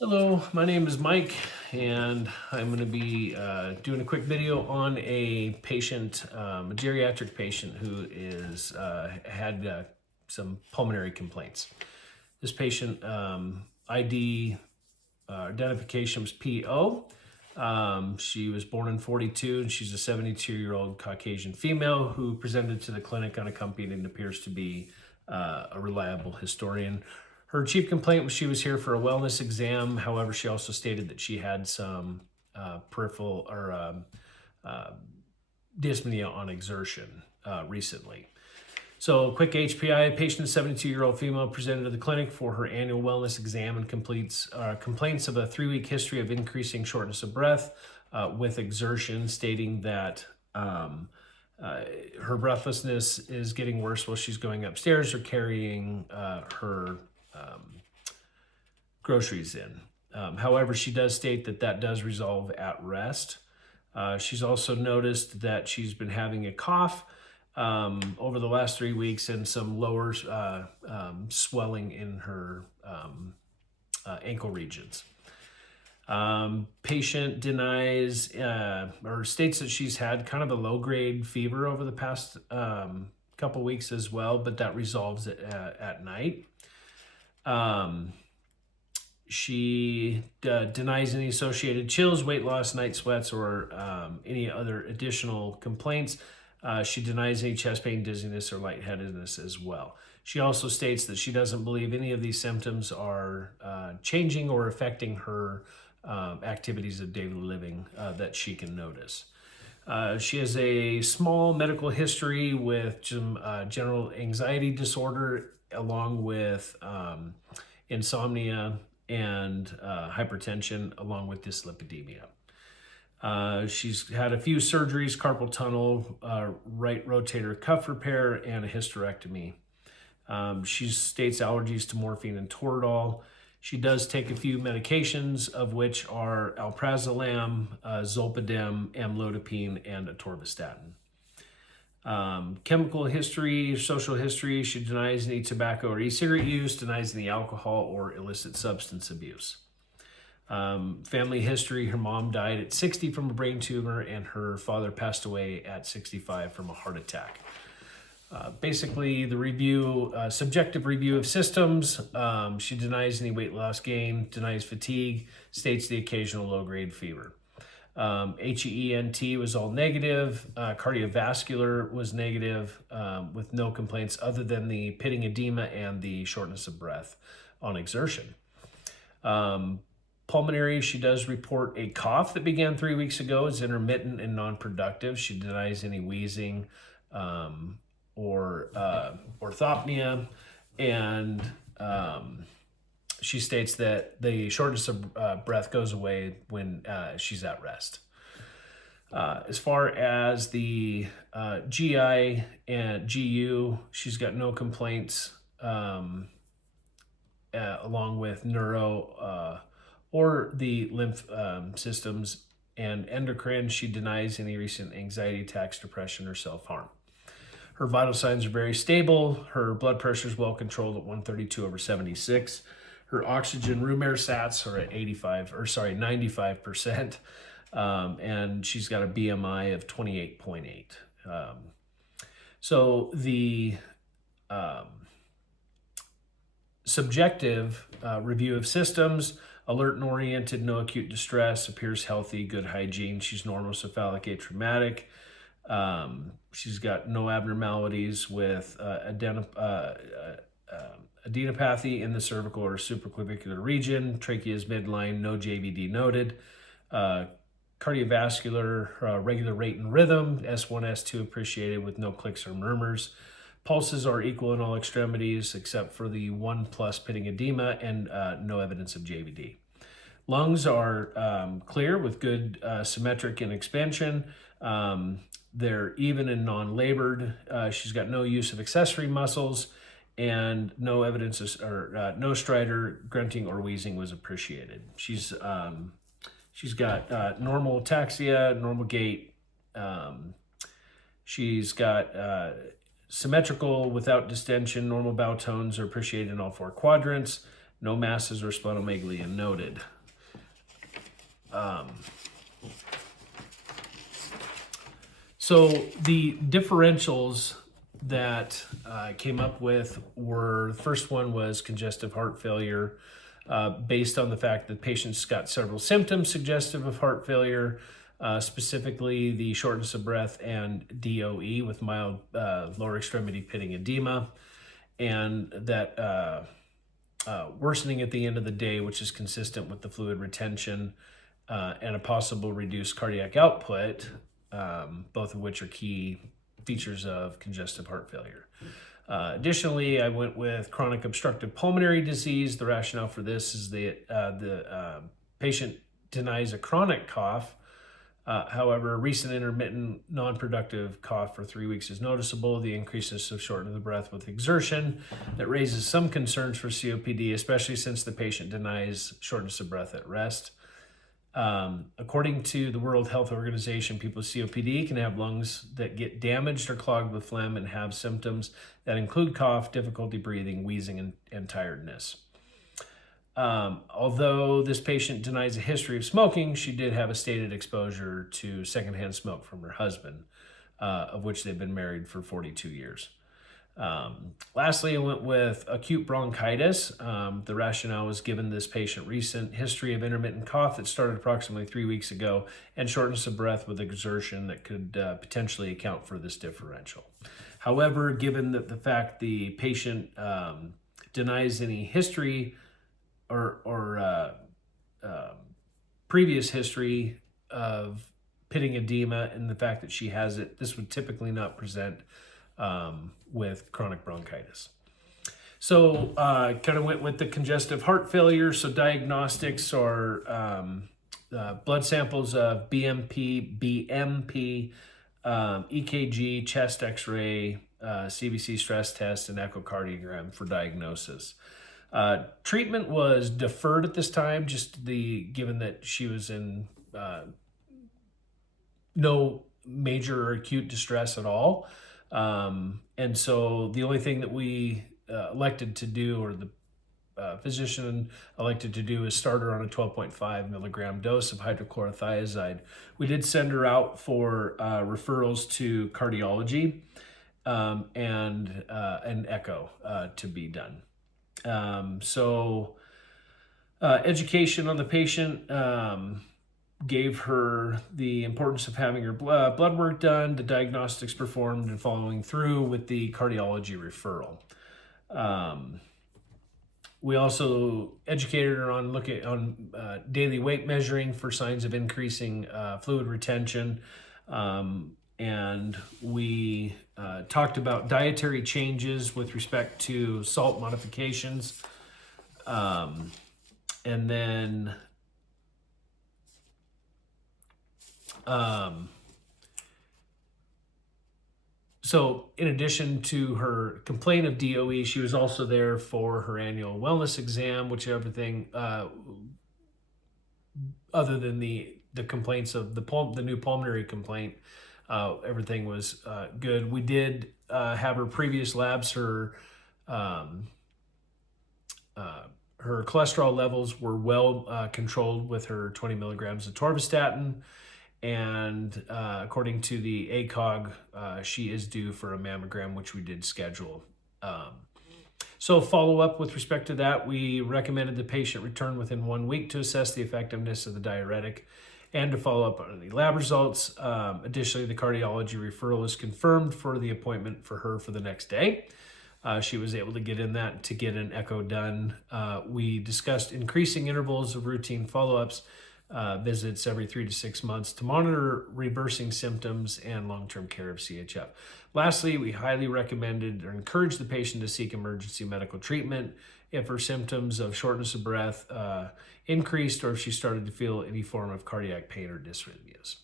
Hello, my name is Mike, and I'm going to be doing a quick video on a patient, a geriatric patient who is had some pulmonary complaints. This patient ID identification was PO. She was born in 42, and she's a 72-year-old Caucasian female who presented to the clinic unaccompanied and appears to be a reliable historian. Her chief complaint was she was here for a wellness exam. However, she also stated that she had some peripheral or dyspnea on exertion recently. So, quick HPI, patient, 72-year-old female, presented to the clinic for her annual wellness exam and complaints of a 3-week history of increasing shortness of breath with exertion, stating that her breathlessness is getting worse while she's going upstairs or carrying her groceries in. However, she does state that that does resolve at rest. She's also noticed that she's been having a cough over the last 3 weeks and some lower swelling in her ankle regions. Patient denies or states that she's had kind of a low-grade fever over the past couple weeks as well, but that resolves at night. She denies any associated chills, weight loss, night sweats, or any other additional complaints. She denies any chest pain, dizziness, or lightheadedness as well. She also states that she doesn't believe any of these symptoms are changing or affecting her activities of daily living that she can notice. She has a small medical history with some general anxiety disorder, along with insomnia and hypertension, along with dyslipidemia. She's had a few surgeries, carpal tunnel, right rotator cuff repair, and a hysterectomy. She states allergies to morphine and Toradol. She does take a few medications, of which are alprazolam, zolpidem, amlodipine, and atorvastatin. Chemical history, social history, she denies any tobacco or e-cigarette use, denies any alcohol or illicit substance abuse. Family history, her mom died at 60 from a brain tumor, and her father passed away at 65 from a heart attack. Basically, the review, subjective review of systems, she denies any weight loss gain, denies fatigue, states the occasional low-grade fever. HEENT was all negative. Cardiovascular was negative with no complaints other than the pitting edema and the shortness of breath on exertion. Pulmonary, she does report a cough that began 3 weeks ago, is intermittent and non-productive. She denies any wheezing or orthopnea, and she states that the shortness of breath goes away when she's at rest. As far as the GI and GU, she's got no complaints, along with neuro or the lymph systems, and endocrine. She denies any recent anxiety attacks, depression, or self-harm. Her vital signs are very stable. Her blood pressure is well controlled at 132/76. Her oxygen room air sats are at 95%. And she's got a BMI of 28.8. So the subjective review of systems: alert and oriented, no acute distress, appears healthy, good hygiene. She's normocephalic atraumatic. She's got no abnormalities with adenopathy in the cervical or supraclavicular region. Trachea is midline, no JVD noted. Cardiovascular, regular rate and rhythm, S1, S2 appreciated with no clicks or murmurs. Pulses are equal in all extremities except for the 1+ pitting edema, and no evidence of JVD. Lungs are clear with good symmetric and expansion. They're even and non-labored. She's got no use of accessory muscles, and no evidence or no stridor, grunting, or wheezing was appreciated. She's got normal ataxia, normal gait. She's got symmetrical without distension. Normal bowel tones are appreciated in all 4 quadrants. No masses or splenomegaly noted. So the differentials that I came up with were, the first one was congestive heart failure, based on the fact that patients got several symptoms suggestive of heart failure, specifically the shortness of breath and DOE with mild lower extremity pitting edema, and that worsening at the end of the day, which is consistent with the fluid retention and a possible reduced cardiac output, both of which are key features of congestive heart failure. Additionally, I went with chronic obstructive pulmonary disease. The rationale for this is that the patient denies a chronic cough. However, a recent intermittent non-productive cough for 3 weeks is noticeable. The increases of shortness of breath with exertion that raises some concerns for COPD, especially since the patient denies shortness of breath at rest. According to the World Health Organization, people with COPD can have lungs that get damaged or clogged with phlegm and have symptoms that include cough, difficulty breathing, wheezing, and tiredness. Although this patient denies a history of smoking, she did have a stated exposure to secondhand smoke from her husband, of which they've been married for 42 years. Lastly, I went with acute bronchitis. The rationale was given this patient recent history of intermittent cough that started approximately 3 weeks ago and shortness of breath with exertion that could potentially account for this differential. However, given that the fact the patient denies any history or previous history of pitting edema and the fact that she has it, this would typically not present with chronic bronchitis. So kind of went with the congestive heart failure. So diagnostics are blood samples of BMP, EKG, chest x-ray, CBC stress test, and echocardiogram for diagnosis. Treatment was deferred at this time, given that she was in no major or acute distress at all. And so the only thing that we elected to do, or the physician elected to do, is start her on a 12.5 milligram dose of hydrochlorothiazide. We did send her out for referrals to cardiology and an echo to be done. Education on the patient, gave her the importance of having her blood work done, the diagnostics performed, and following through with the cardiology referral. We also educated her on daily weight measuring for signs of increasing fluid retention. And we talked about dietary changes with respect to salt modifications. And then so in addition to her complaint of DOE, she was also there for her annual wellness exam, which everything other than the complaints of the new pulmonary complaint, everything was good. We did have her previous labs, her cholesterol levels were well controlled with her 20 milligrams of atorvastatin. And according to the ACOG, she is due for a mammogram, which we did schedule. So follow up with respect to that, we recommended the patient return within 1 week to assess the effectiveness of the diuretic and to follow up on the lab results. Additionally, the cardiology referral is confirmed for the appointment for her for the next day. She was able to get in that to get an echo done. We discussed increasing intervals of routine follow-ups, visits every 3 to 6 months to monitor reversing symptoms and long-term care of CHF. Lastly, we highly recommended or encouraged the patient to seek emergency medical treatment if her symptoms of shortness of breath increased or if she started to feel any form of cardiac pain or dysrhythmias.